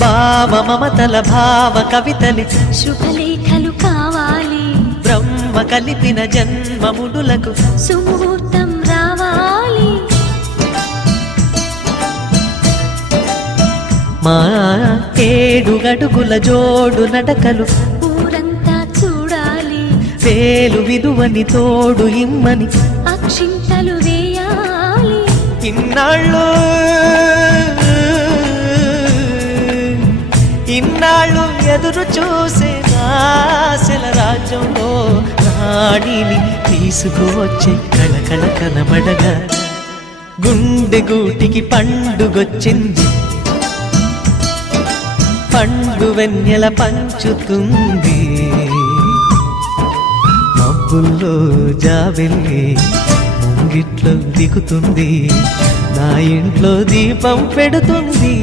భావ మమతల భావ కవితలి శుభలేఖలు కావాలి, బ్రహ్మ కలిపిన జన్మముడులకు సుముహూర్తం రావాలి. మా 7 అడుగుల జోడు నడకలు ఊరంతా చూడాలి, వేలు విలువని తోడు ఇమ్మని అక్షింతలు వేయాలి. ఇన్నాళ్ళు ఎదురు చూసే ఆశల రాజ్యంలో రాణిని తీసుకువచ్చే కళకళ కనబడగా గుండె గూటికి పండుగొచ్చింది, పండు వెన్నెల పంచుతుంది. మబ్బుల్లో జాబెల్లి ముంగిట్లో దిగుతుంది, నా ఇంట్లో దీపం పెడుతుంది.